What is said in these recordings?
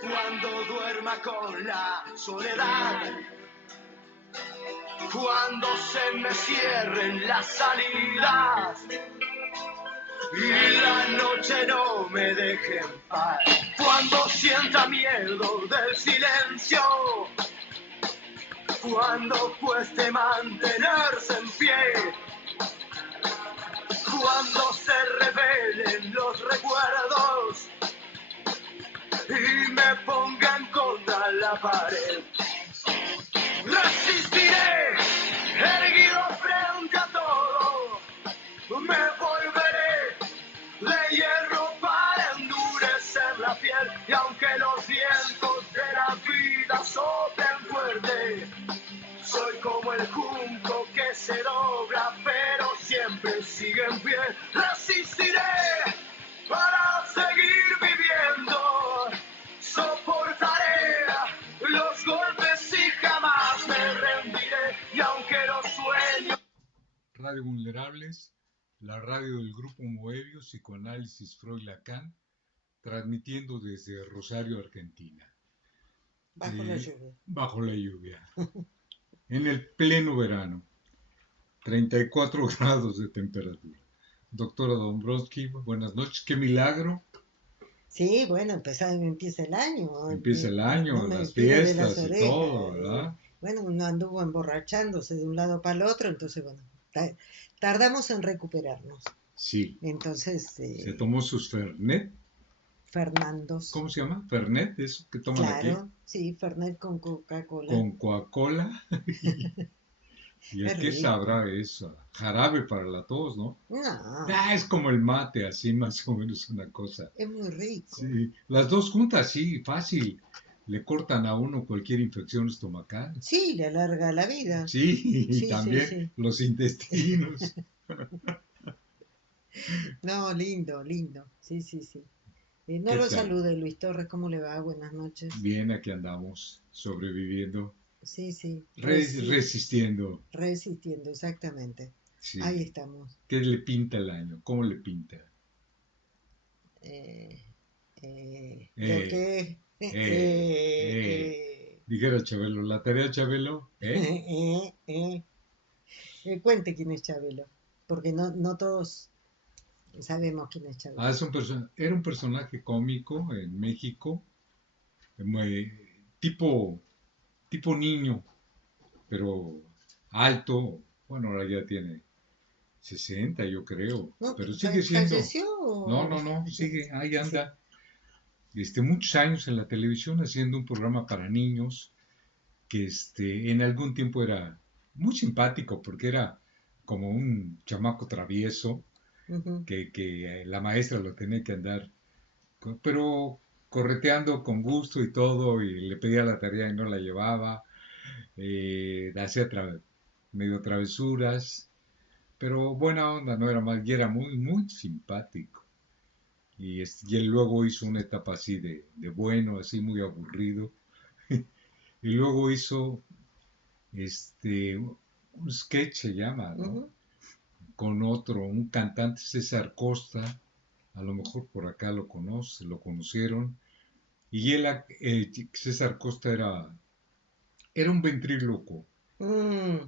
cuando duerma con la soledad, cuando se me cierren las salidas y la noche no me deje en paz, cuando sienta miedo del silencio, cuando cueste mantenerse en pie, cuando se revelen los recuerdos y me pongan contra la pared. Resistiré, erguido frente a todo, me volveré de hierro para endurecer la piel, y aunque los vientos de la vida soplen fuerte, soy como el junco que se dobla pero siempre sigue en pie. Resistiré para seguir viviendo, soportaré los golpes y jamás me rendiré, y aunque los sueños... Radio Vulnerables, la radio del Grupo Moebius, Psicoanálisis Freud Lacan, transmitiendo desde Rosario, Argentina. Bajo la lluvia. Bajo la lluvia. En el pleno verano. 34 grados de temperatura. Doctora Dombrowski, buenas noches. ¡Qué milagro! Sí, bueno, empieza el año. Empieza el año, no las fiestas y orejas, todo, ¿verdad? Bueno, uno anduvo emborrachándose de un lado para el otro, entonces, bueno, tardamos en recuperarnos. Sí. Entonces... se tomó sus Fernet. Fernandos. ¿Cómo se llama? Fernet, eso que toman aquí. Claro, sí, Fernet con Coca-Cola. Con Coca-Cola. ¿Y a qué sabrá eso? Jarabe para la tos, ¿no? No. Es como el mate, así más o menos una cosa. Es muy rico. Sí, las dos juntas, sí, fácil. Le cortan a uno cualquier infección estomacal. Sí, le alarga la vida. Sí, y también sí. Los intestinos. No, lindo. Sí. No lo salude, Luis Torres, ¿cómo le va? Buenas noches. Bien, aquí andamos, sobreviviendo. Sí. Resistiendo. Resistiendo, exactamente. Sí. Ahí estamos. ¿Qué le pinta el año? ¿Cómo le pinta? Dijera Chabelo, ¿la tarea Chabelo? Cuente quién es Chabelo, porque no todos sabemos quién es Chabelo. Era un personaje cómico en México, tipo niño, pero alto. Bueno, ahora ya tiene 60, yo creo. No, pero sigue siendo... ¿Falleció? No, sigue, ahí anda. Sí. Muchos años en la televisión haciendo un programa para niños que en algún tiempo era muy simpático porque era como un chamaco travieso. Uh-huh. que la maestra lo tenía que andar, pero correteando con gusto y todo, y le pedía la tarea y no la llevaba, hacía medio travesuras, pero buena onda, no era mal, y era muy, muy simpático. Y él luego hizo una etapa así de bueno, así muy aburrido, y luego hizo un sketch se llama, ¿no? Uh-huh. Con un cantante, César Costa, a lo mejor por acá lo conocieron, y César Costa era un ventríloco.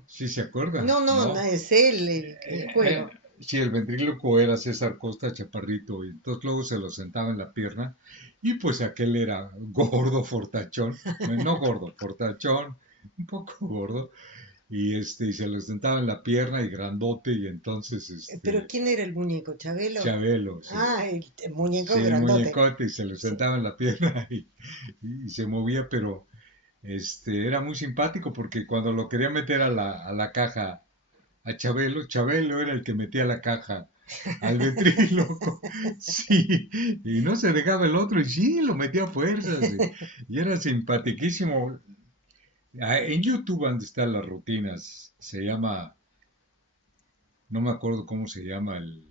¿Sí se acuerdan? No, es él el juego. Sí, el ventríloco era César Costa, chaparrito, y entonces luego se lo sentaba en la pierna, y pues aquel era gordo, fortachón, no gordo, fortachón, un poco gordo, y se lo sentaba en la pierna y grandote, y entonces... ¿Pero quién era el muñeco? ¿Chabelo? Chabelo, sí. El muñeco sí, grandote. El muñecote, y se lo sentaba en la pierna y se movía, pero era muy simpático porque cuando lo quería meter a la caja a Chabelo era el que metía la caja al ventríloco, sí, y no se dejaba el otro, y sí, lo metía a fuerzas, y era simpaticísimo. En YouTube, donde están las rutinas, se llama, no me acuerdo cómo se llama el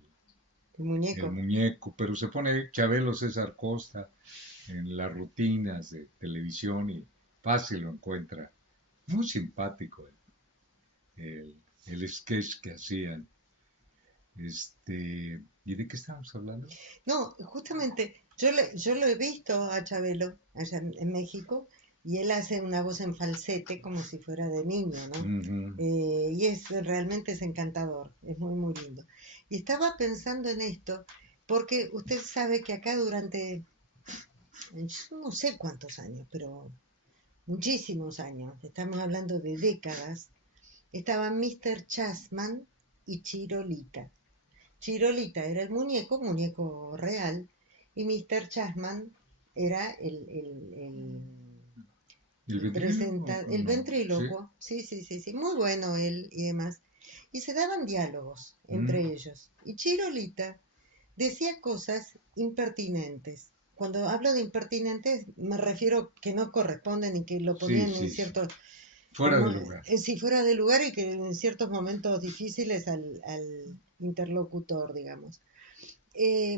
muñeco, pero se pone Chabelo César Costa en las rutinas de televisión y fácil lo encuentra. Muy simpático el sketch que hacían. ¿Y de qué estábamos hablando? No, justamente Yo lo he visto a Chabelo allá en México y él hace una voz en falsete como si fuera de niño, ¿no? Y realmente es encantador, es muy, muy lindo. Y estaba pensando en esto porque usted sabe que acá durante, yo no sé cuántos años, pero muchísimos años, estamos hablando de décadas, estaban Mr. Chasman y Chirolita. Chirolita era el muñeco real, y Mr. Chasman era el ventrílocuo. Sí, sí, sí, sí, muy bueno él y demás. Y se daban diálogos entre ellos. Y Chirolita decía cosas impertinentes. Cuando hablo de impertinentes me refiero que no corresponden y que lo ponían en ciertos... Fuera de lugar. Si fuera de lugar y que en ciertos momentos difíciles al interlocutor, digamos.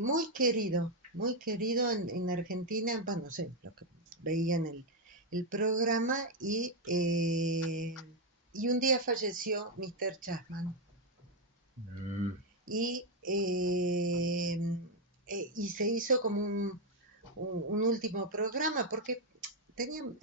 Muy querido en Argentina, bueno, no sé, lo que veía en el programa y un día falleció Mr. Chasman. Y, y se hizo como un último programa porque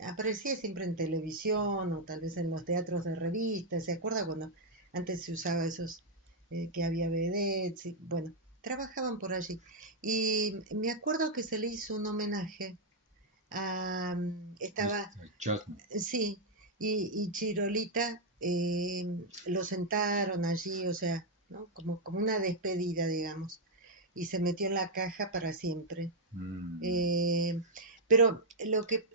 aparecía siempre en televisión o tal vez en los teatros de revistas. ¿Se acuerda cuando antes se usaba esos que había vedettes? Y, bueno, trabajaban por allí. Y me acuerdo que se le hizo un homenaje a... Estaba... Sí, y Chirolita lo sentaron allí, o sea, ¿no? Como una despedida, digamos. Y se metió en la caja para siempre. Pero lo que...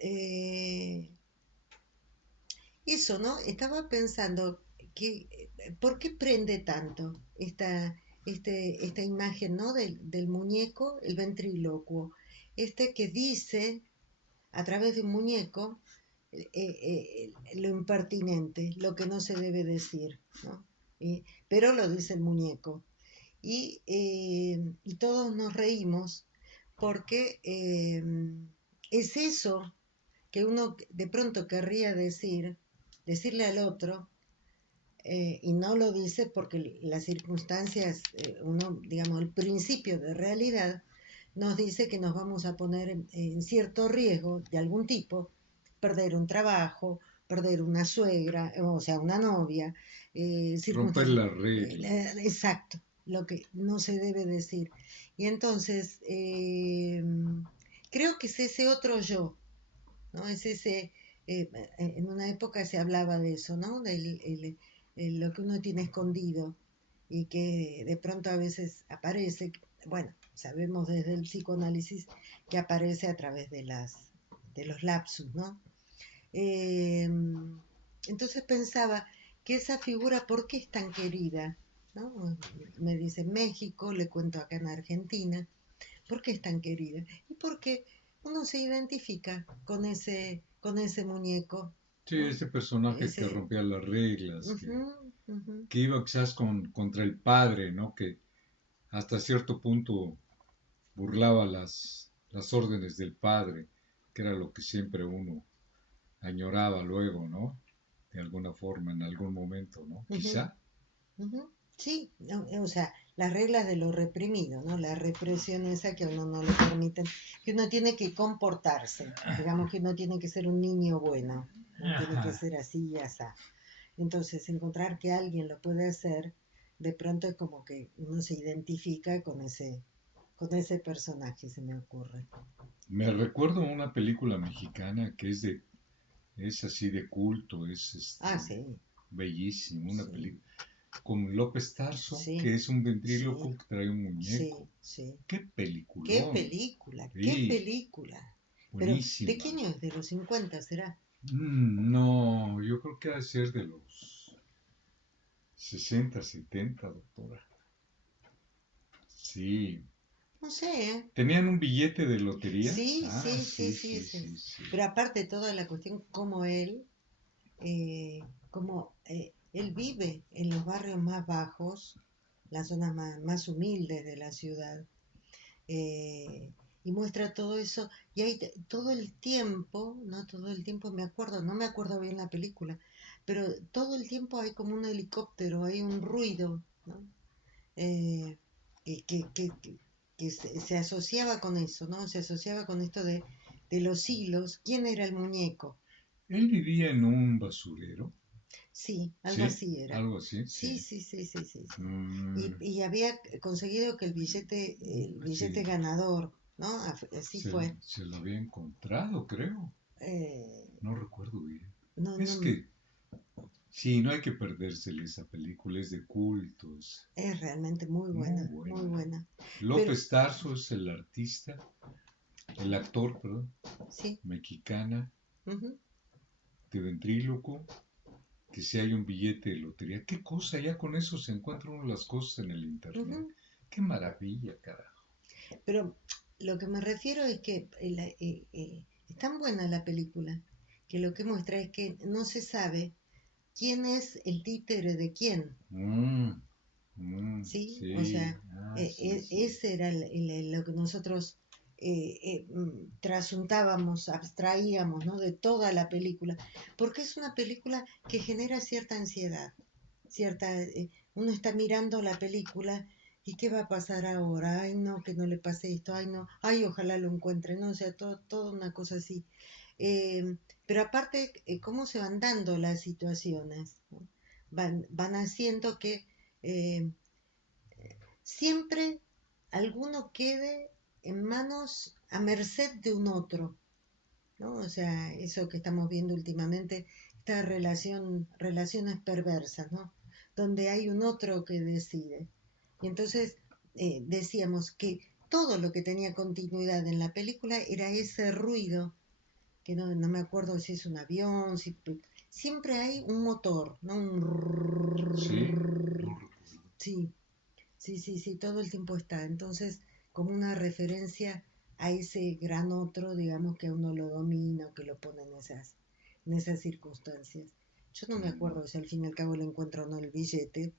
eso, ¿no? Estaba pensando que... ¿Por qué prende tanto esta imagen, ¿no? Del muñeco, el ventrílocuo? Que dice a través de un muñeco lo impertinente, lo que no se debe decir, ¿no? Pero lo dice el muñeco. Y todos nos reímos porque es eso que uno de pronto querría decirle al otro, y no lo dice porque las circunstancias, digamos, el principio de realidad nos dice que nos vamos a poner en cierto riesgo de algún tipo, perder un trabajo, perder una suegra, o sea, una novia, romper la regla. Exacto, lo que no se debe decir. Y entonces, creo que es ese otro yo, ¿no? Es ese, en una época se hablaba de eso, ¿no? Lo que uno tiene escondido y que de pronto a veces aparece, bueno, sabemos desde el psicoanálisis que aparece a través de los lapsus, ¿no? Entonces pensaba que esa figura, ¿por qué es tan querida? ¿No? Me dice México, le cuento acá en Argentina, ¿por qué es tan querida? Y porque uno se identifica con ese muñeco. Sí, ¿no? Ese personaje que rompía las reglas, que iba quizás contra el padre, ¿no? Que hasta cierto punto burlaba las órdenes del padre, que era lo que siempre uno añoraba luego, ¿no? De alguna forma, en algún momento, ¿no? Quizá. Sí, o sea, las reglas de lo reprimido, ¿no? La represión esa que a uno no le permiten, que uno tiene que comportarse, digamos que uno tiene que ser un niño bueno, no tiene que ser así y así. Entonces, encontrar que alguien lo puede hacer, de pronto es como que uno se identifica con ese personaje, se me ocurre. Me recuerdo una película mexicana que es así de culto, sí. Bellísimo, una película con López Tarso, que es un ventríloco que trae un muñeco. Sí. ¡Qué película! ¡Qué película! ¡Qué película! Buenísima. Pero, ¿de qué año es? ¿De los 50 será? No, yo creo que ha de ser de los 60, 70, doctora. Sí. No sé, ¿eh? ¿Tenían un billete de lotería? Sí. Pero aparte toda la cuestión, como él vive en los barrios más bajos, las zonas más humildes de la ciudad, y muestra todo eso, y hay todo el tiempo, no todo el tiempo, no me acuerdo bien la película, pero todo el tiempo hay como un helicóptero, hay un ruido, ¿no? Que que se asociaba con eso, ¿no? Se asociaba con esto de los hilos. ¿Quién era el muñeco? Él vivía en un basurero. Sí, algo ¿Sí? así era. Algo así, Sí, sí. sí, sí, sí, sí, sí. Mm, Y había conseguido que el billete sí. ganador, ¿no? Así fue. Se lo había encontrado, creo. Eh, No recuerdo bien. no, Es no, que, sí, no hay que perdérsele esa película, es de cultos. es realmente muy Muy buena, muy buena. buena. Pero, López Tarso es el artista, el actor, perdón, sí. mexicana, Ujú. de ventríloco, que si hay un billete de lotería. ¿Qué cosa? Ya con eso se encuentran uno las cosas en el internet. Ujú. Qué maravilla, carajo. Pero lo que me refiero es que es tan buena la película que lo que muestra es que no se sabe quién es el títere de quién, ¿sí? O Sí, sea, sí, sí. ese era lo que nosotros trasuntábamos, abstraíamos, ¿no? De toda la película, porque es una película que genera cierta ansiedad, uno está mirando la película y qué va a pasar ahora, ay no, que no le pase esto, ay no, ay ojalá lo encuentre, no, o sea, toda una cosa así. Pero aparte, cómo se van dando las situaciones, ¿no? Van haciendo que eh, siempre alguno quede en manos a merced de un otro, ¿no? O sea, eso que estamos viendo últimamente, esta relaciones perversas, ¿no? Donde hay un otro que decide. Y entonces decíamos que todo lo que tenía continuidad en la película era ese ruido, que no me acuerdo si es un avión, siempre hay un motor, ¿no? Sí, no recuerdo. Sí, sí, sí, sí, todo el tiempo está. Entonces, como una referencia a ese gran otro, digamos, que a uno lo domina o que lo pone en esas circunstancias. Yo no me Mm. acuerdo si al fin y al cabo le encuentro o no el billete.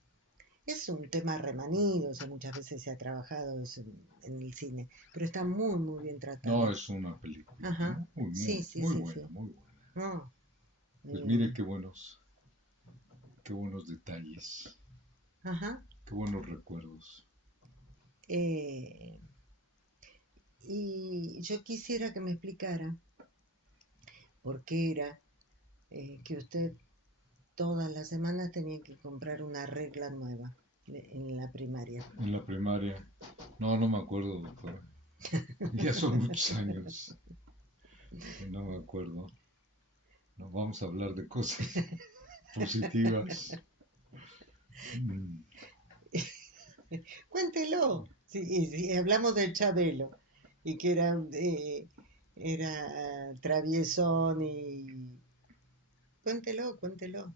Es un tema remanido, o sea, muchas veces se ha trabajado eso en el cine, pero está muy, muy bien No, tratado. es una película Ajá, muy, sí, muy, sí, muy sí, buena, sí. muy buena. No, Pues eh, mire qué buenos detalles, ajá. qué buenos recuerdos. eh, y yo quisiera que me explicara por qué era que usted todas las semanas tenía que comprar una regla nueva en la primaria. En la primaria, no, no me acuerdo, doctora. Ya son muchos años, no me acuerdo. No vamos a hablar de cosas positivas. Mm. Cuéntelo. Sí, y si hablamos del Chabelo y que era traviesón y... Cuéntelo, cuéntelo.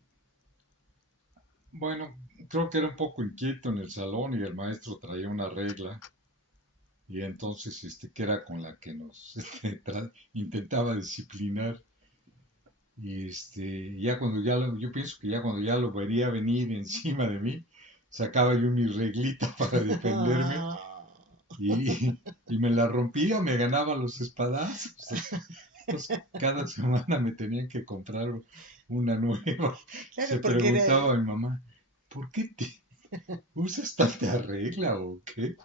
Bueno, creo que era un poco inquieto en el salón y el maestro traía una regla y entonces que era con la que nos intentaba disciplinar y ya cuando yo pienso que ya cuando ya lo vería venir encima de mí, sacaba yo mi reglita para defenderme y me la rompía, me ganaba los espadazos. Entonces cada semana me tenían que comprar una nueva. Se Claro, porque era... preguntaba a mi mamá, ¿por qué te usas tanta regla o qué?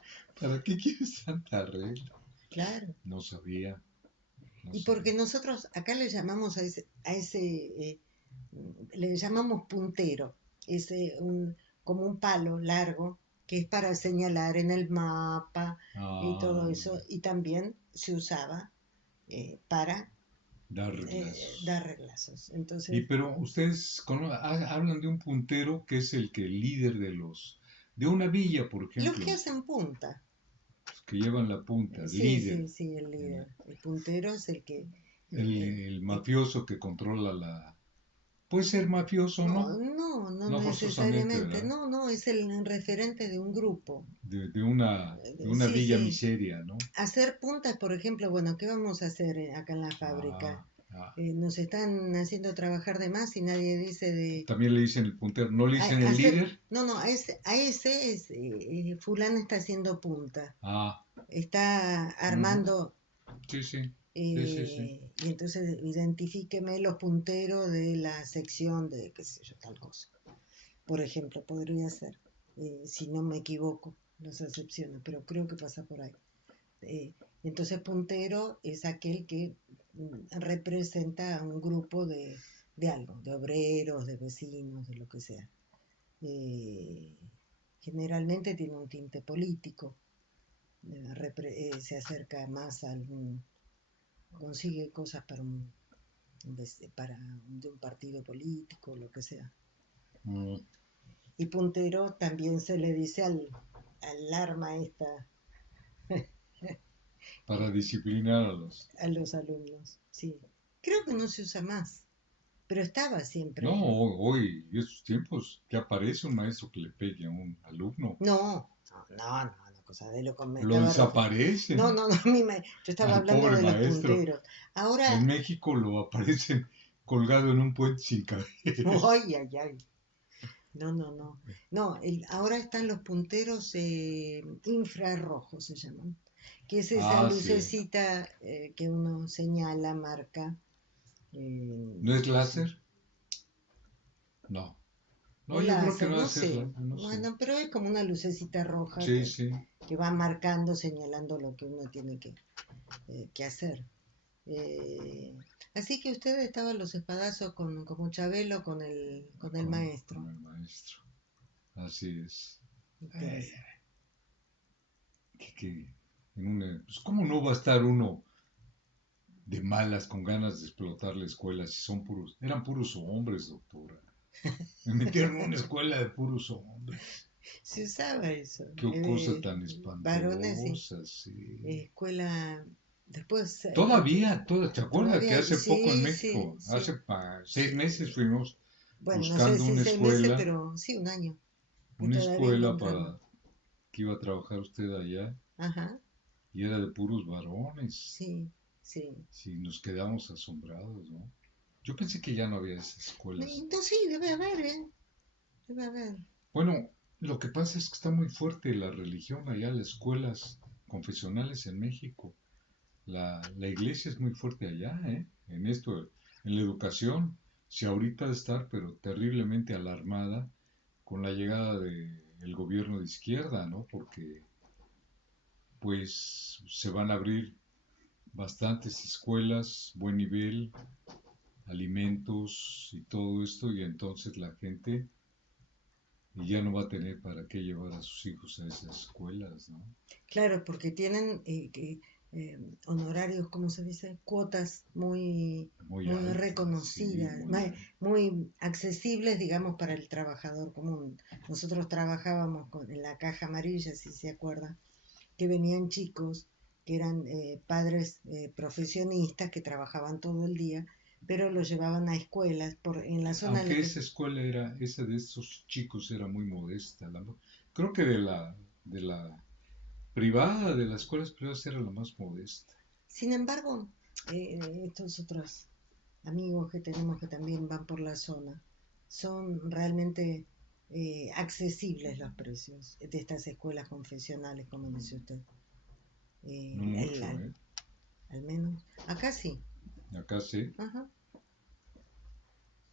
¿Para qué quieres tanta regla? Claro. No sabía, no Y porque sabía. nosotros acá le llamamos le llamamos puntero, como un palo largo que es para señalar en el mapa y todo Ah, eso, y también se usaba para dar reglazos. dar reglazos. Y Entonces, pero ustedes hablan de un puntero que es el que el líder de una villa, por los que ejemplo, hacen punta, que llevan la punta, sí, líder, sí, sí, el en líder, el puntero es el que... el, eh, el eh, mafioso que controla la... Puede ser mafioso o no, no, no, no no forzosamente, necesariamente, ¿verdad? no, no, es el referente de un grupo. De una Sí, villa sí. miseria, ¿no? Hacer puntas, por ejemplo, bueno, ¿qué vamos a hacer acá en la fábrica? Ah, ah. Nos están haciendo trabajar de más y nadie dice de... También le dicen el puntero, no le dicen el hacer... líder. No, no, a ese es... fulano está haciendo punta. Ah, Está ujú. armando... Sí, sí, sí, sí, sí. y entonces identifíqueme los punteros de la sección de, qué sé yo, tal cosa. Por ejemplo, podría ser, si no me equivoco, las excepciones, pero creo que pasa por ahí. Entonces puntero es aquel que representa a un grupo de algo, de obreros, de vecinos, de lo que sea. Eh, Generalmente tiene un tinte político, se acerca más a algún, consigue cosas para de un partido político, lo que sea. Mm. Y puntero también se le dice al arma esta Para disciplinar a los alumnos, sí. Creo que no se usa más, pero estaba No, siempre. hoy, en estos tiempos, que aparece un maestro que le pegue a un alumno, No, cosa de lo que me lo estaba No, desaparecen no, yo estaba al hablando pobre de los maestro. punteros. Ahora, En México lo aparecen colgado en un puente sin cabeza. ay. No. No, ahora están los punteros infrarrojos, se llaman. Que es esa Ah, sí. lucecita que uno señala, marca. ¿No es No sé. láser? No. No, El yo creo que láser, no va a no ser sé. láser, no sé. Bueno, pero es como una lucecita roja Sí, sí. que va marcando, señalando lo que uno tiene que hacer. Eh, Así que usted estaba a los espadazos como Chabelo con el Con maestro. el maestro. Así es. Ay, Interesante. pues, ¿cómo no va a estar uno de malas con ganas de explotar la escuela si eran puros hombres, doctora? Me metieron en una escuela de puros hombres. Se usaba eso. Qué cosa tan Varones y espantosa, sí. escuela. Después, Todavía, ¿te acuerdas que todavía, hace poco en sí, sí, México, sí. 6 meses fuimos Bueno, no sé buscando si 6 meses, pero sí, un año. Y una todavía no escuela entramos. para que iba a trabajar usted allá Ajá, y era de puros varones? sí, sí. Sí, nos quedamos asombrados, ¿no? Yo pensé que ya no había esas escuelas. Entonces sí, debe haber, ¿eh? Debe haber. Bueno, lo que pasa es que está muy fuerte la religión allá, las escuelas confesionales en México. La iglesia es muy fuerte allá, ¿eh? En esto, en la educación. Si ahorita de estar, pero terriblemente alarmada con la llegada del gobierno de izquierda, ¿no? Porque, pues, se van a abrir bastantes escuelas, buen nivel, alimentos y todo esto, y entonces la gente ya no va a tener para qué llevar a sus hijos a esas escuelas, ¿no? Claro, porque tienen honorarios, ¿cómo se dice? Cuotas Muy muy altas, sí, reconocidas, muy altas. muy accesibles, digamos, para el trabajador común. Nosotros trabajábamos en la caja amarilla, si se acuerda, que venían chicos que eran padres profesionistas que trabajaban todo el día, pero los llevaban a escuelas en la zona en la Aunque que... esa escuela esa de esos chicos era muy modesta. Creo que de la privada, de las escuelas privadas era la más modesta. Sin embargo, estos otros amigos que tenemos que también van por la zona, son realmente accesibles los precios de estas escuelas confesionales, como dice usted. No Eh, el- mucho, al, ¿eh? Al menos, acá sí. Acá sí. Ajá.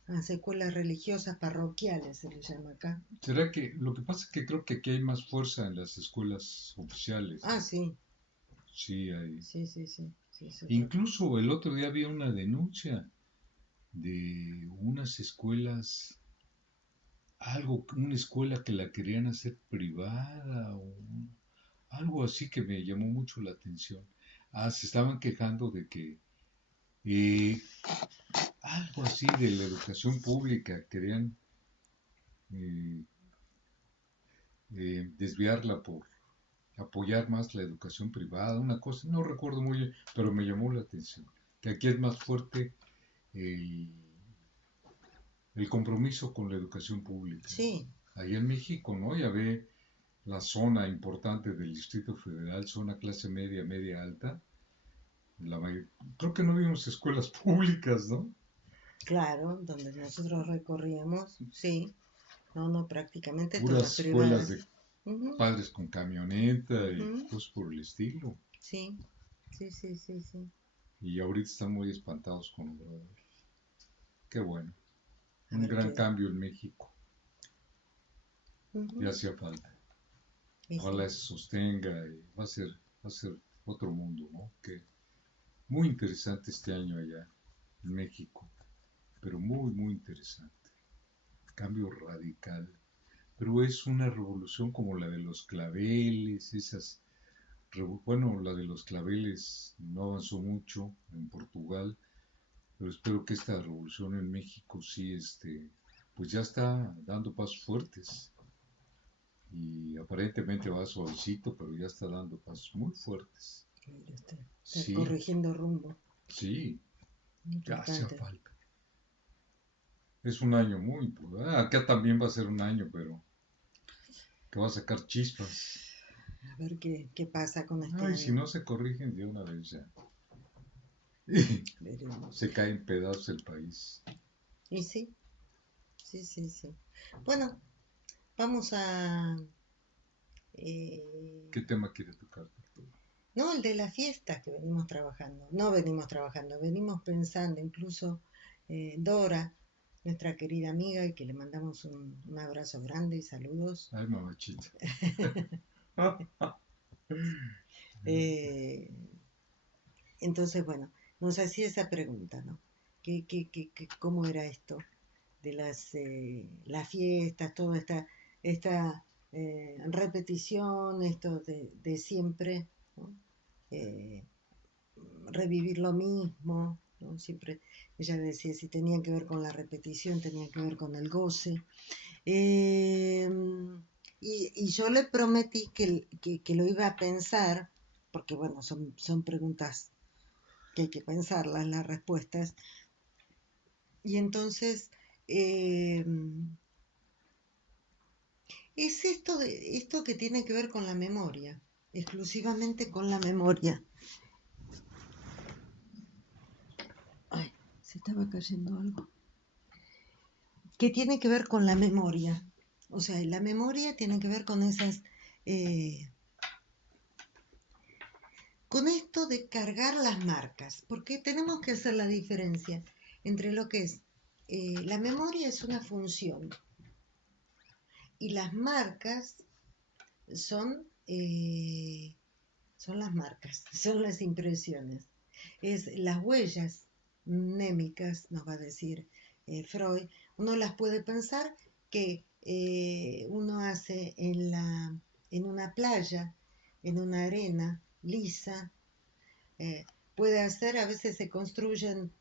Las escuelas religiosas parroquiales se les llama acá. ¿Será que lo que pasa es que creo que aquí hay más fuerza en las escuelas oficiales, Ah, ¿no? sí, Sí, hay. sí, es otra cosa. Incluso el otro día había una denuncia de unas escuelas, una escuela que la querían hacer privada o algo así que me llamó mucho la atención. Ah, se estaban quejando de que eh, algo así de la educación pública querían eh, desviarla por apoyar más la educación privada, una cosa, no recuerdo muy bien, pero me llamó la atención, que aquí es más fuerte el, el compromiso con la educación pública. Sí, Allá en México, ¿no? Ya ve la zona importante del Distrito Federal, zona clase media, media alta. La creo que no vimos escuelas públicas, ¿no? claro, donde nosotros recorríamos, sí. No, prácticamente todas Puras escuelas privadas. de Ujú, padres con camioneta y ujú, cosas por el estilo. sí, sí. Y ahorita están muy espantados con Obrador. Qué bueno. A Un ver gran qué. cambio en México. Ya Ujú, hacía falta. y Ojalá sí, se sostenga y va a ser otro mundo, ¿no? Que muy interesante este año allá en México, pero muy, muy interesante. Cambio radical. Pero es una revolución como la de los claveles, bueno, la de los claveles no avanzó mucho en Portugal, pero espero que esta revolución en México sí, pues ya está dando pasos fuertes y aparentemente va suavecito, pero ya está dando pasos muy fuertes. Está Sí, corrigiendo rumbo. sí, ya hacía Importante. falta. Es un año muy importante. Acá también va a ser un año, pero que va a sacar chispas. A ver qué pasa con este Ay, año. si no se corrigen de una vez ya. Veremos. Se cae en pedazos el país. Y sí, sí. Bueno, vamos a... ¿Qué tema quiere tocar? no, el de las fiestas que venimos trabajando. No venimos trabajando, venimos pensando. Incluso Dora, nuestra querida amiga, y que le mandamos un abrazo grande y saludos. Ay, mamachita. Eh, entonces, bueno, nos hacía esa pregunta, ¿no? ¿Cómo era esto de las fiestas, toda esta repetición, esto de siempre, ¿no? Eh, revivir lo mismo, ¿no? Siempre ella decía si tenía que ver con la repetición, tenía que ver con el goce. Eh, y yo le prometí que lo iba a pensar, porque bueno, son preguntas que hay que pensarlas, las respuestas. Y entonces es esto que tiene que ver con la memoria, exclusivamente con la memoria. Ay, se estaba cayendo algo. Que tiene que ver con la memoria. O sea, la memoria tiene que ver con esas... con esto de cargar las marcas, porque tenemos que hacer la diferencia entre lo que es... la memoria es una función y las marcas son, son las marcas, son las impresiones. Es las huellas mnémicas, nos va a decir Freud. Uno las puede pensar que uno hace en una playa, en una arena lisa, eh, puede hacer, a veces se construyen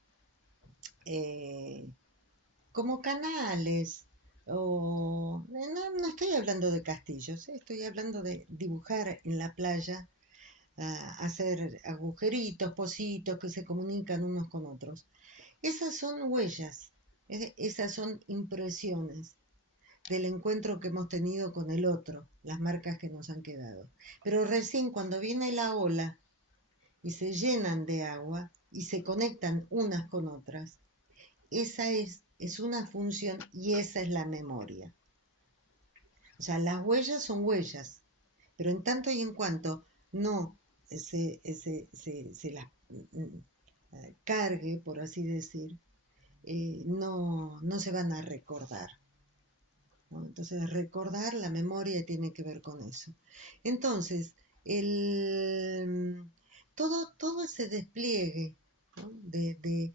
eh, como canales, o no estoy hablando de castillos, estoy hablando de dibujar en la playa, hacer agujeritos, pocitos que se comunican unos con otros. Esas son huellas, esas son impresiones del encuentro que hemos tenido con el otro, las marcas que nos han quedado. Pero recién cuando viene la ola y se llenan de agua y se conectan unas con otras, esa es una función y esa es la memoria. O sea, las huellas son huellas, pero en tanto y en cuanto no se las cargue, por así decir, no se van a recordar, ¿no? Entonces, recordar la memoria tiene que ver con eso. Entonces, todo ese despliegue, ¿no? de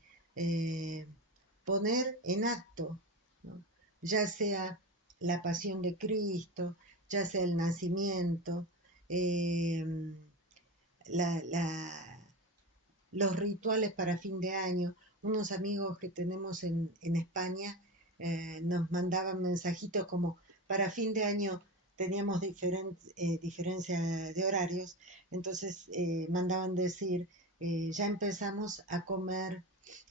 poner en acto, ¿no? Ya sea la pasión de Cristo, ya sea el nacimiento, eh, los rituales para fin de año. Unos amigos que tenemos en España nos mandaban mensajitos como para fin de año teníamos diferencia de horarios, entonces mandaban decir, ya empezamos a comer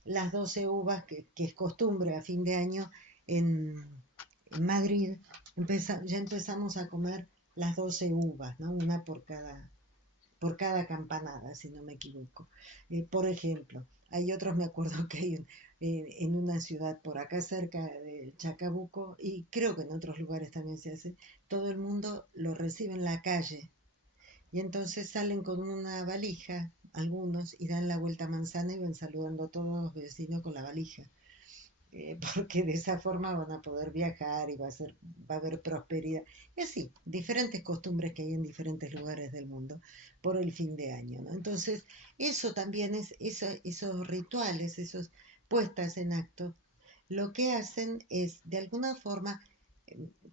las 12 uvas, que es costumbre a fin de año en Madrid, ya empezamos a comer las 12 uvas, ¿no? Una por cada campanada, si no me equivoco. Por ejemplo, hay otros, me acuerdo que hay en una ciudad por acá cerca de Chacabuco, y creo que en otros lugares también se hace, todo el mundo lo recibe en la calle, y entonces salen con una valija, algunos, y dan la vuelta a manzana y van saludando a todos los vecinos con la valija. porque de esa forma van a poder viajar y va a haber prosperidad. Y así, diferentes costumbres que hay en diferentes lugares del mundo por el fin de año, ¿no? Entonces, eso también esos rituales, esas puestas en acto, lo que hacen es, de alguna forma,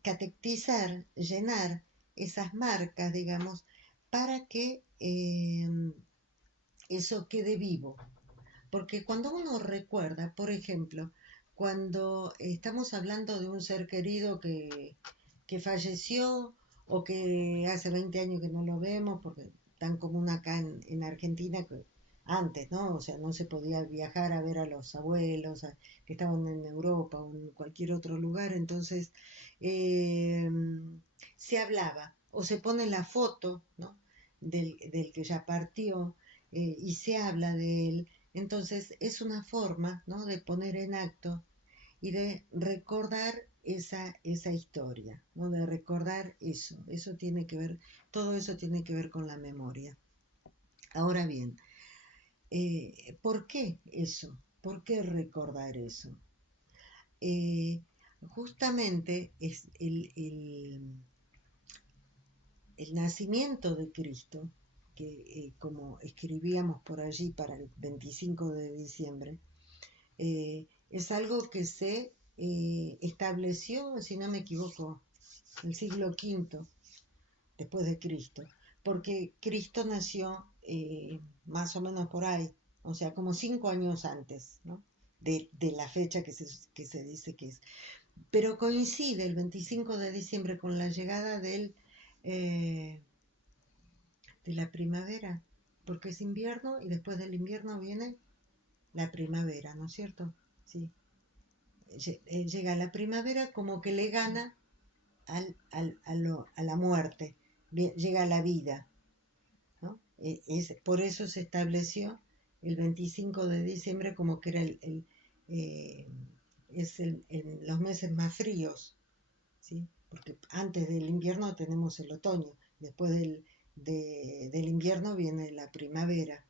catequizar, llenar esas marcas, digamos, para que eso quede vivo. Porque cuando uno recuerda, por ejemplo, cuando estamos hablando de un ser querido que falleció o que hace 20 años que no lo vemos, porque tan común acá en Argentina que antes, ¿no? O sea, no se podía viajar a ver a los abuelos que estaban en Europa o en cualquier otro lugar, entonces eh, se hablaba o se pone la foto, ¿no? Del que ya partió y se habla de él. Entonces es una forma, ¿no?, de poner en acto y de recordar esa historia, ¿no?, de recordar eso tiene que ver, todo eso tiene que ver con la memoria. Ahora bien, ¿por qué eso? ¿Por qué recordar eso? Justamente es el nacimiento de Cristo, que como escribíamos por allí para el 25 de diciembre, es algo que se estableció, si no me equivoco, el siglo V después de Cristo, porque Cristo nació más o menos por ahí, o sea, como 5 años antes, ¿no?, de la fecha que se dice que es. Pero coincide el 25 de diciembre con la llegada eh, de la primavera, porque es invierno y después del invierno viene la primavera, ¿no es cierto? Sí. Llega la primavera como que le gana a la muerte, llega a la vida, ¿no? Por eso se estableció el 25 de diciembre como que era eh, los meses más fríos, ¿sí? Porque antes del invierno tenemos el otoño, después del invierno viene la primavera.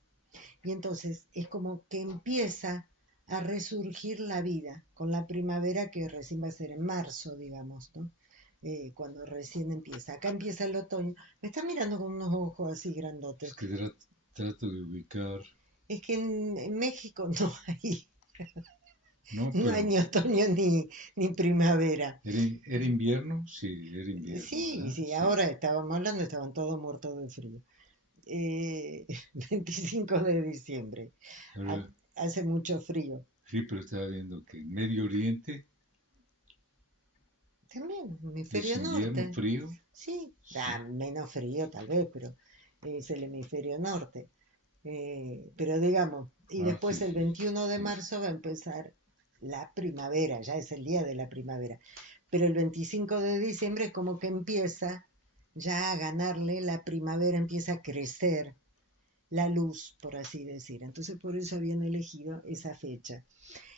Y entonces es como que empieza a resurgir la vida con la primavera, que recién va a ser en marzo, digamos, ¿no? Cuando recién empieza. Acá empieza el otoño. Me está mirando con unos ojos así grandotes. Es que trato de ubicar. Es que en México no hay, No, no hay pero ni otoño ni primavera. ¿era invierno? Sí, era invierno, Sí, ¿verdad? sí, Sí. ahora estábamos hablando, estaban todos muertos de frío. 25 de diciembre. Ahora, Hace mucho frío. sí, pero estaba viendo que en Medio Oriente También, es hemisferio invierno norte. frío. Sí, da Sí. menos frío tal vez, pero es el hemisferio norte. Pero digamos, y Ah, sí, después el sí, 21 de sí. marzo va a empezar la primavera, ya es el día de la primavera. Pero el 25 de diciembre es como que empieza ya a ganarle la primavera, empieza a crecer la luz, por así decir. Entonces por eso habían elegido esa fecha.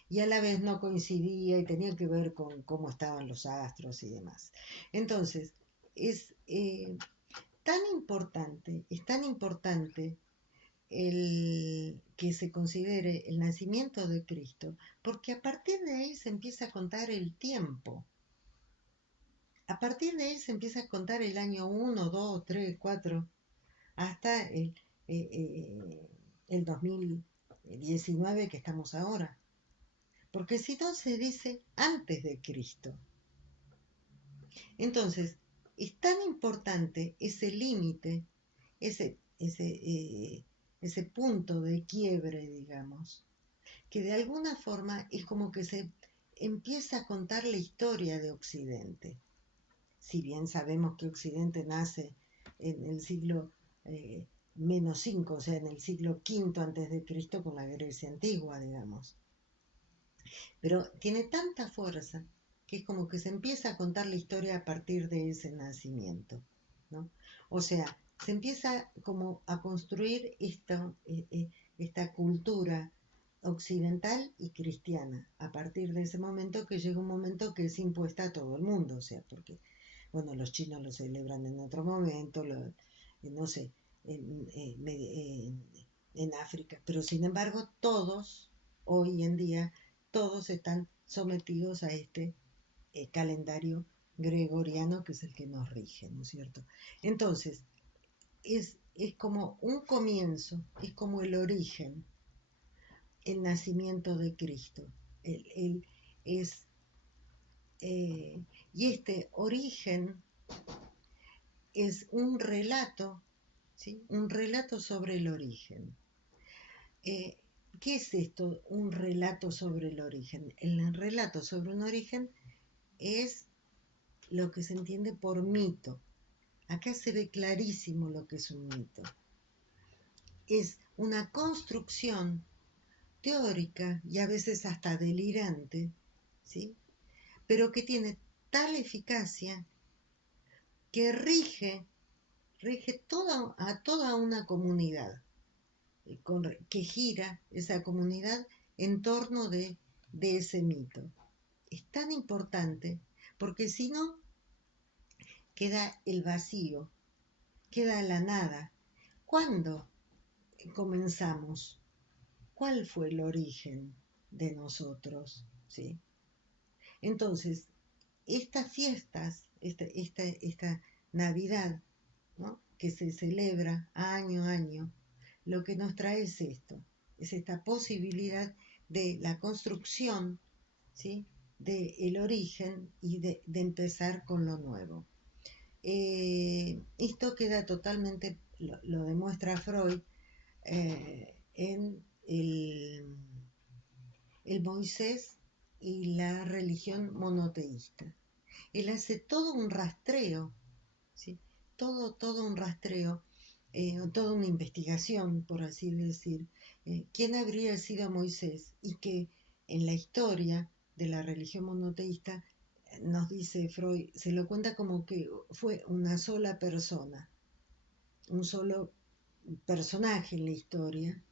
Y a la vez no coincidía y tenía que ver con cómo estaban los astros y demás. Entonces, es es tan importante el que se considere el nacimiento de Cristo, porque a partir de ahí se empieza a contar el tiempo. A partir de ahí se empieza a contar el año 1, 2, 3, 4, hasta el 2019 que estamos ahora. Porque si no se dice antes de Cristo. Entonces, es tan importante ese límite, ese punto de quiebre, digamos, que de alguna forma es como que se empieza a contar la historia de Occidente. Si bien sabemos que Occidente nace en el siglo -5, o sea, en el siglo V antes de Cristo con la Grecia antigua, digamos. Pero tiene tanta fuerza que es como que se empieza a contar la historia a partir de ese nacimiento, ¿no? O sea, se empieza como a construir esta cultura occidental y cristiana a partir de ese momento, que llega un momento que es impuesta a todo el mundo, o sea, porque, bueno, los chinos lo celebran en otro momento, no sé, en África, pero sin embargo todos, hoy en día, todos están sometidos a este calendario gregoriano que es el que nos rige, ¿no es cierto? Entonces, es como un comienzo, es como el origen, el nacimiento de Cristo. Es, y este origen es un relato, ¿sí? Un relato sobre el origen. ¿Qué es esto? Un relato sobre el origen. El relato sobre un origen es lo que se entiende por mito. Acá se ve clarísimo lo que es un mito. Es una construcción teórica y a veces hasta delirante, ¿sí? Pero que tiene tal eficacia que rige a toda una comunidad, que gira esa comunidad en torno de ese mito. Es tan importante porque si no, queda el vacío, queda la nada. ¿Cuándo comenzamos? ¿Cuál fue el origen de nosotros? ¿Sí? Entonces, estas fiestas, esta Navidad, ¿no?, que se celebra año a año, lo que nos trae es esto, es esta posibilidad de la construcción, ¿sí?, del origen y de empezar con lo nuevo. Esto queda totalmente, lo demuestra Freud en el Moisés y la religión monoteísta. Él hace todo un rastreo, ¿sí? Todo un rastreo, toda una investigación, por así decir, quién habría sido Moisés, y que en la historia de la religión monoteísta, nos dice Freud, se lo cuenta como que fue una sola persona, un solo personaje en la historia,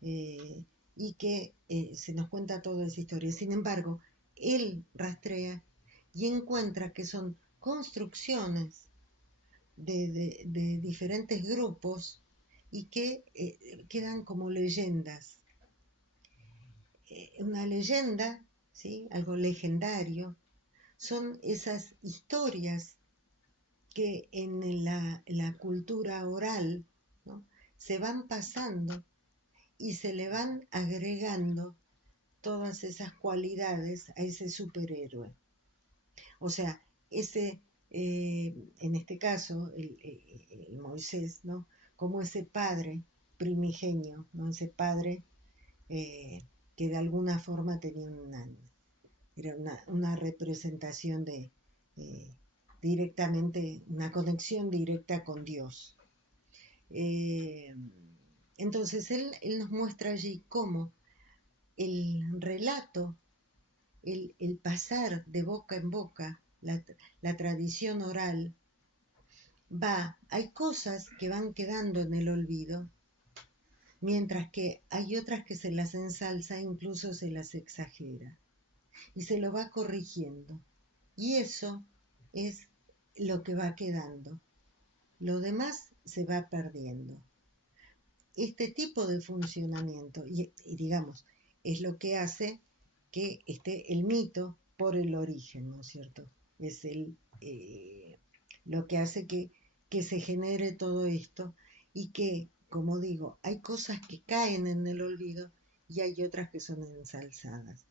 y que se nos cuenta toda esa historia. Sin embargo, él rastrea y encuentra que son construcciones de diferentes grupos y que quedan como leyendas. Una leyenda, ¿sí?, algo legendario, son esas historias que en la cultura oral, ¿no?, se van pasando y se le van agregando todas esas cualidades a ese superhéroe. O sea, en este caso, el Moisés, ¿no?, como ese padre primigenio, ¿no?, ese padre que de alguna forma tenía era una representación de directamente, una conexión directa con Dios. Entonces él nos muestra allí cómo el relato, el pasar de boca en boca, la tradición oral, hay cosas que van quedando en el olvido, mientras que hay otras que se las ensalza, incluso se las exagera, y se lo va corrigiendo. Y eso es lo que va quedando. Lo demás se va perdiendo. Este tipo de funcionamiento, y digamos, es lo que hace que esté el mito por el origen, ¿no es cierto? Es lo que hace que se genere todo esto, y que, como digo, hay cosas que caen en el olvido y hay otras que son ensalzadas.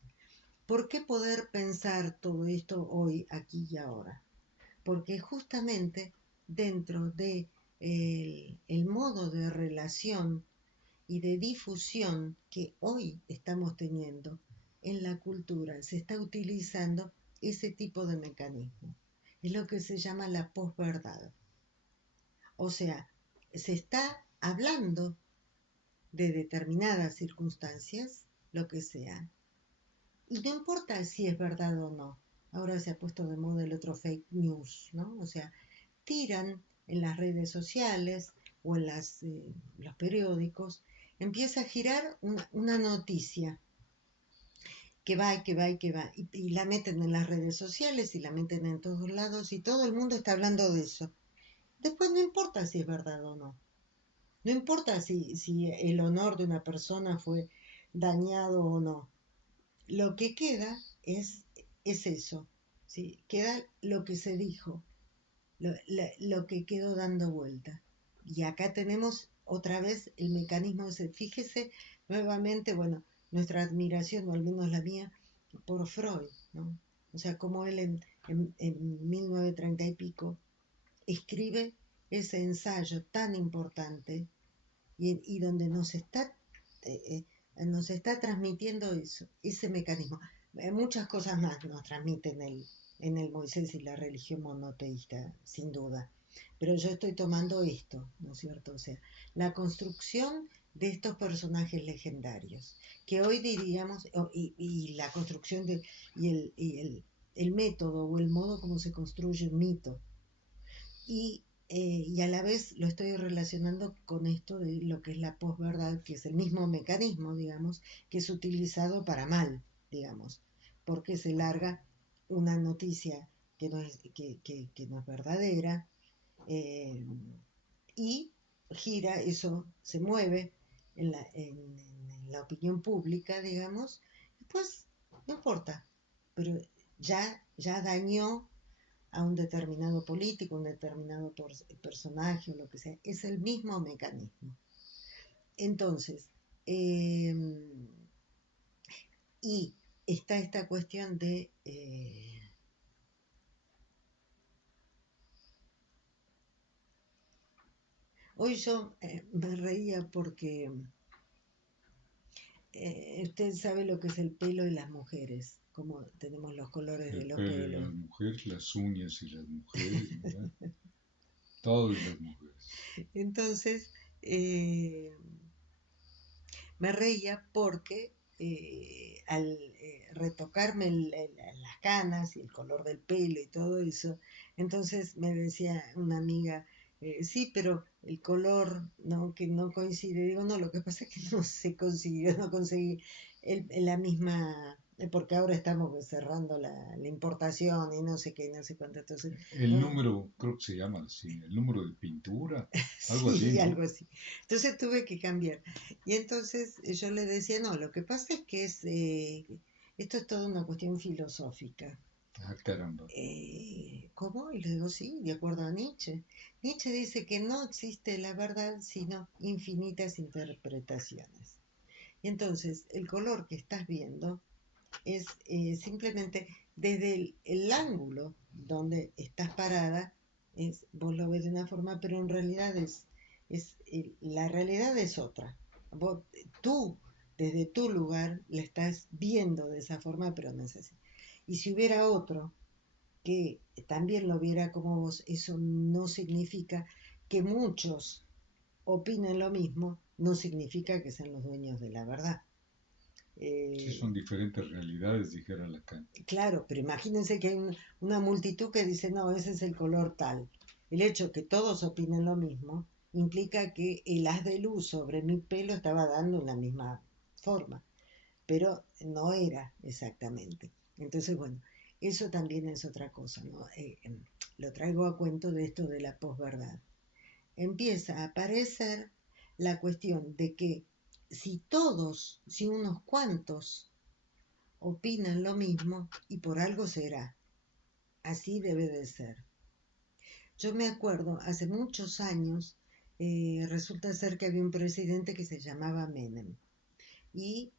¿Por qué poder pensar todo esto hoy, aquí y ahora? Porque justamente dentro de el modo de relación y de difusión que hoy estamos teniendo en la cultura, se está utilizando ese tipo de mecanismo. Es lo que se llama la posverdad. O sea, se está hablando de determinadas circunstancias, lo que sea, y no importa si es verdad o no. Ahora se ha puesto de moda el otro fake news, ¿no? O sea, tiran en las redes sociales o en los periódicos, empieza a girar una noticia que va y que va y que va, y la meten en las redes sociales y la meten en todos lados y todo el mundo está hablando de eso. Después no importa si es verdad o no. No importa si el honor de una persona fue dañado o no. Lo que queda es eso, ¿sí? Queda lo que se dijo, lo que quedó dando vuelta. Y acá tenemos otra vez el mecanismo ese. Fíjese nuevamente, bueno, nuestra admiración, o al menos la mía, por Freud, ¿no? O sea, como él en 1930 y pico escribe ese ensayo tan importante y donde nos está transmitiendo eso, ese mecanismo. Muchas cosas más nos transmiten en el Moisés y la religión monoteísta, sin duda. Pero yo estoy tomando esto, ¿no es cierto? O sea, la construcción de estos personajes legendarios, que hoy diríamos, y la construcción el método o el modo como se construye un mito. Y a la vez lo estoy relacionando con esto de lo que es la posverdad, que es el mismo mecanismo, digamos, que es utilizado para mal, digamos, porque se larga una noticia que no es verdadera, eh, y gira, eso se mueve en la opinión pública, digamos, pues no importa, pero ya dañó a un determinado político, un determinado personaje o lo que sea. Es el mismo mecanismo. Entonces, y está esta cuestión de... hoy yo me reía porque usted sabe lo que es el pelo de las mujeres, como tenemos los colores de El los pelo de pelos. las mujeres, las uñas y las mujeres, ¿verdad? Todo y las mujeres. Entonces, me reía porque al retocarme las canas y el color del pelo y todo eso, entonces me decía una amiga, sí, pero el color, ¿no? Que no coincide. Digo, no, lo que pasa es que no se consiguió, no conseguí la misma, porque ahora estamos cerrando la importación y no sé qué, no sé cuánto. Entonces, El no, número, creo que se llama así, el número de pintura, algo así, sí, ¿no? algo así. Entonces tuve que cambiar. Y entonces yo le decía, no, lo que pasa es que esto es toda una cuestión filosófica. Ah, caramba. ¿Cómo? Y le digo, sí, de acuerdo a Nietzsche. Nietzsche dice que no existe la verdad, sino infinitas interpretaciones. Y entonces el color que estás viendo es simplemente desde el ángulo donde estás parada, vos lo ves de una forma, pero en realidad la realidad es otra. Tú, desde tu lugar, la estás viendo de esa forma, pero no es así. Y si hubiera otro que también lo viera como vos, eso no significa que muchos opinen lo mismo, no significa que sean los dueños de la verdad. Sí, son Eh, diferentes realidades, dijera Lacan. Claro, pero imagínense que hay una multitud que dice, no, ese es el color tal. El hecho que todos opinen lo mismo implica que el haz de luz sobre mi pelo estaba dando en la misma forma, pero no era exactamente. Entonces, bueno, eso también es otra cosa, ¿no? Lo traigo a cuento de esto de la posverdad. Empieza a aparecer la cuestión de que si unos cuantos opinan lo mismo, y por algo será. Así debe de ser. Yo me acuerdo, hace muchos años, resulta ser que había un presidente que se llamaba Menem y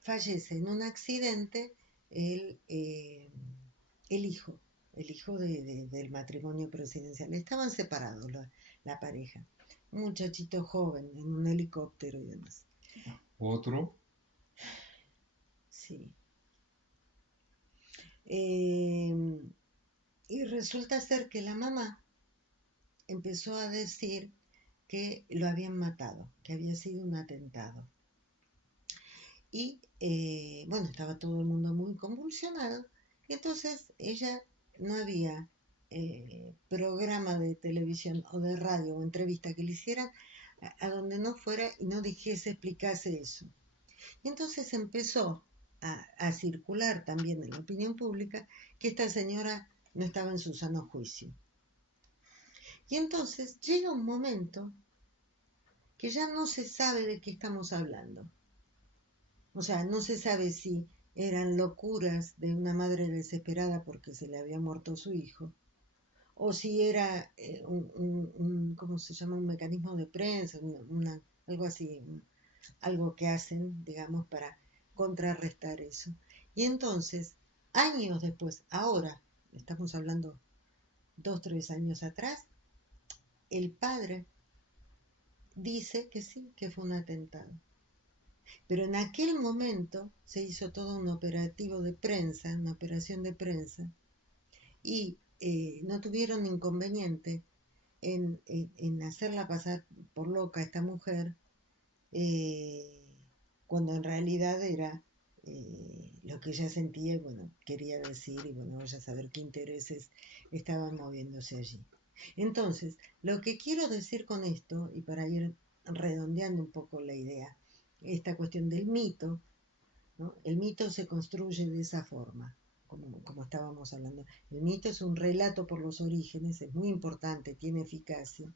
fallece en un accidente el, eh, el hijo del matrimonio presidencial. Estaban separados la pareja. Un muchachito joven en un helicóptero y demás. Otro, Sí. Eh, y resulta ser que la mamá empezó a decir que lo habían matado, que había sido un atentado. Y bueno, estaba todo el mundo muy convulsionado. Y entonces ella no había programa de televisión o de radio o entrevista que le hicieran a donde no fuera y no dijese, explicase eso. Y entonces empezó a circular también en la opinión pública que esta señora no estaba en su sano juicio. Y entonces llega un momento que ya no se sabe de qué estamos hablando. O sea, no se sabe si eran locuras de una madre desesperada porque se le había muerto su hijo, o si era ¿cómo se llama? Un mecanismo de prensa, algo así, algo que hacen, digamos, para contrarrestar eso. Y entonces, años después, ahora, estamos hablando 2, 3 años atrás, el padre dice que sí, que fue un atentado. Pero en aquel momento se hizo todo un operativo de prensa, una operación de prensa, y no tuvieron inconveniente en hacerla pasar por loca a esta mujer, cuando en realidad era lo que ella sentía y bueno, quería decir, y bueno, vaya a saber qué intereses estaban moviéndose allí. Entonces, lo que quiero decir con esto, y para ir redondeando un poco la idea, esta cuestión del mito, ¿no? El mito se construye de esa forma, como estábamos hablando. El mito es un relato por los orígenes, es muy importante, tiene eficacia,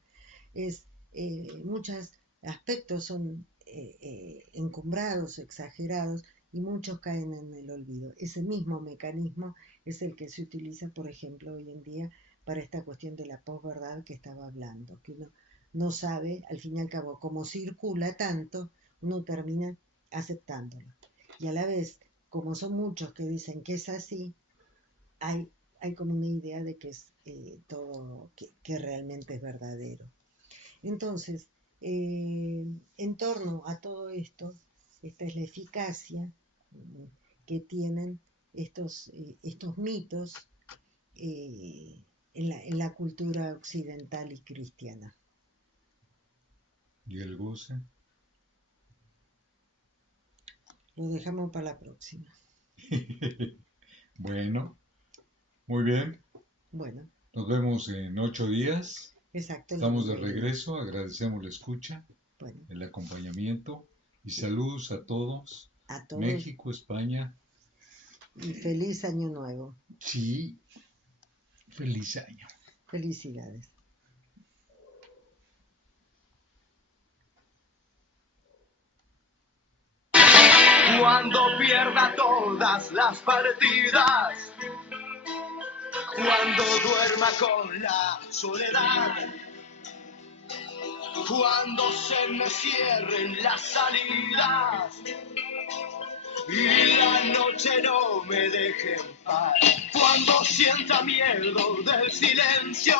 muchos aspectos son encumbrados, exagerados, y muchos caen en el olvido. Ese mismo mecanismo es el que se utiliza, por ejemplo, hoy en día para esta cuestión de la posverdad que estaba hablando, que uno no sabe, al fin y al cabo, como circula tanto, uno termina aceptándolo. Y a la vez, como son muchos que dicen que es así, hay como una idea de que es todo, que realmente es verdadero. Entonces, en torno a todo esto, esta es la eficacia que tienen estos mitos en la cultura occidental y cristiana. ¿Y el goce? Lo dejamos para la próxima. Bueno, muy bien. Bueno. Nos vemos en 8 días. Exacto. Estamos de regreso. Agradecemos la escucha, bueno, el acompañamiento y saludos a todos. A todos. México, España. Y feliz año nuevo. Sí, feliz año. Felicidades. Cuando pierda todas las partidas, cuando duerma con la soledad, cuando se me cierren las salidas y la noche no me deje en paz, cuando sienta miedo del silencio,